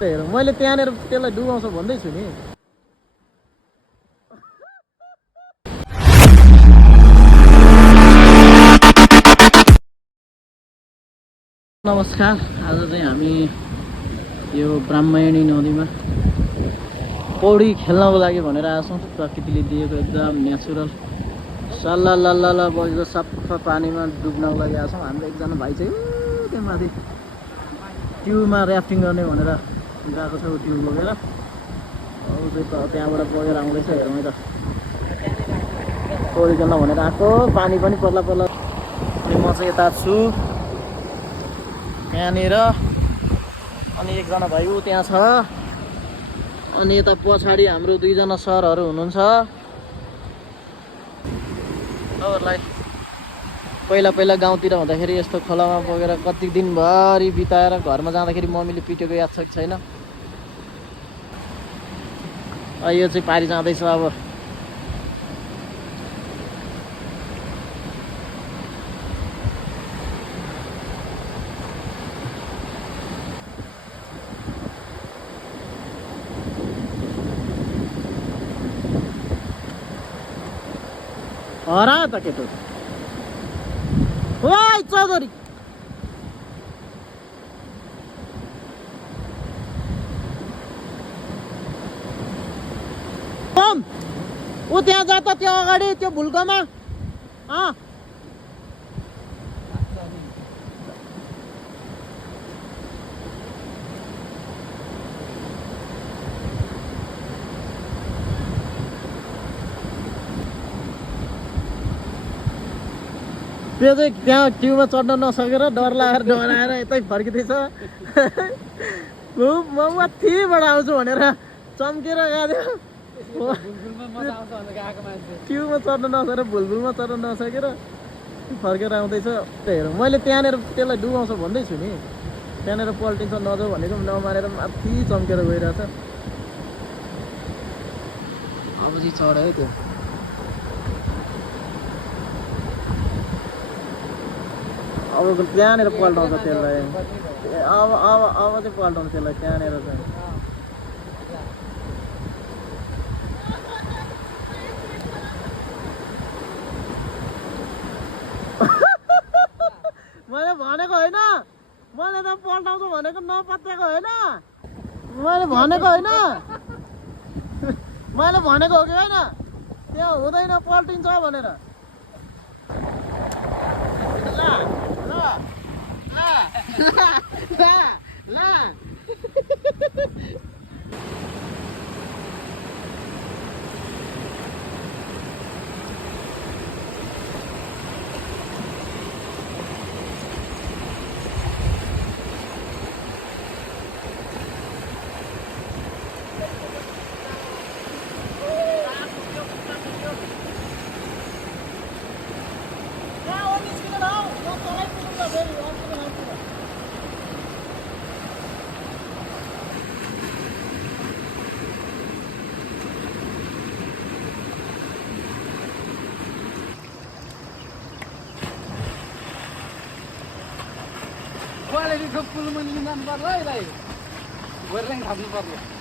हेर मैले त्यहाँनिर त्यसलाई डुबाउँछ भन्दैछु नि। नमस्कार, आज चाहिँ हामी यो ब्राह्मणी नदीमा पौडी खेल्नको लागि भनेर आएछौँ। प्रकृतिले दिएको एकदम नेचुरल सल्ला लल्ला बज्दो सफा पानीमा डुब्नको लागि आएछौँ। हाम्रो एकजना भाइ चाहिँ त्यहाँ माथि ट्युबमा ऱ्याफ्टिङ गर्ने भनेर गएको छ। ट्युब बोकेर त्यहाँबाट बगेर आउँदैछ। हेरौँ है त, पौडी खेल्न भनेर आएको। पानी पनि पर्ला पर्ला। अनि म चाहिँ यता छु यहाँनिर, अनि एकजना भाइ ऊ त्यहाँ छ, अनि यता पछाडि हाम्रो दुईजना सरहरू हुनुहुन्छ। तपाईँहरूलाई पहिला पहिला गाउँतिर हुँदाखेरि यस्तो खोलामा बगेर कति दिनभरि बिताएर घरमा जाँदाखेरि मम्मीले पिटेको याद छ कि छैन? यो चाहिँ पारी जाँदैछ। अब हरा त केटो ओइ चौधरी ऊ त्यहाँ जा त, त्यो अगाडि त्यो भुल्कोमा। त्यो चाहिँ त्यहाँ ट्युबमा चढ्न नसकेर डर लागेर डराएर यतै फर्किँदैछ। म माथिबाट आउँछु भनेर चम्केर गएको थियो। ट्युबमा चढ्न नसकेर भुलभुलमा चढ्न नसकेर फर्केर आउँदैछ। हेरौँ, मैले त्यहाँनिर त्यसलाई डुबाउँछ भन्दैछु नि। त्यहाँनिर पल्टिन्छ नजाऊ भनेको नमानेर माथि चम्केर गइरहेछ। अब चाहिँ चढ्यो है त्यो। अब त्यहाँनिर पल्टाउँछ त्यसलाई। अब चाहिँ पल्टाउँछ त्यसलाई त्यहाँनिर चाहिँ। मैले भनेको होइन, मैले त पल्टाउँछु भनेको नपत्याएको होइन। मैले भनेको होइन, मैले भनेको हो कि होइन? त्यहाँ हुँदैन, पल्टिन्छ भनेर। क्वालिटीको पुलमा निदान पर्छ है, गोर्खाङ थाप्नु पर्छ।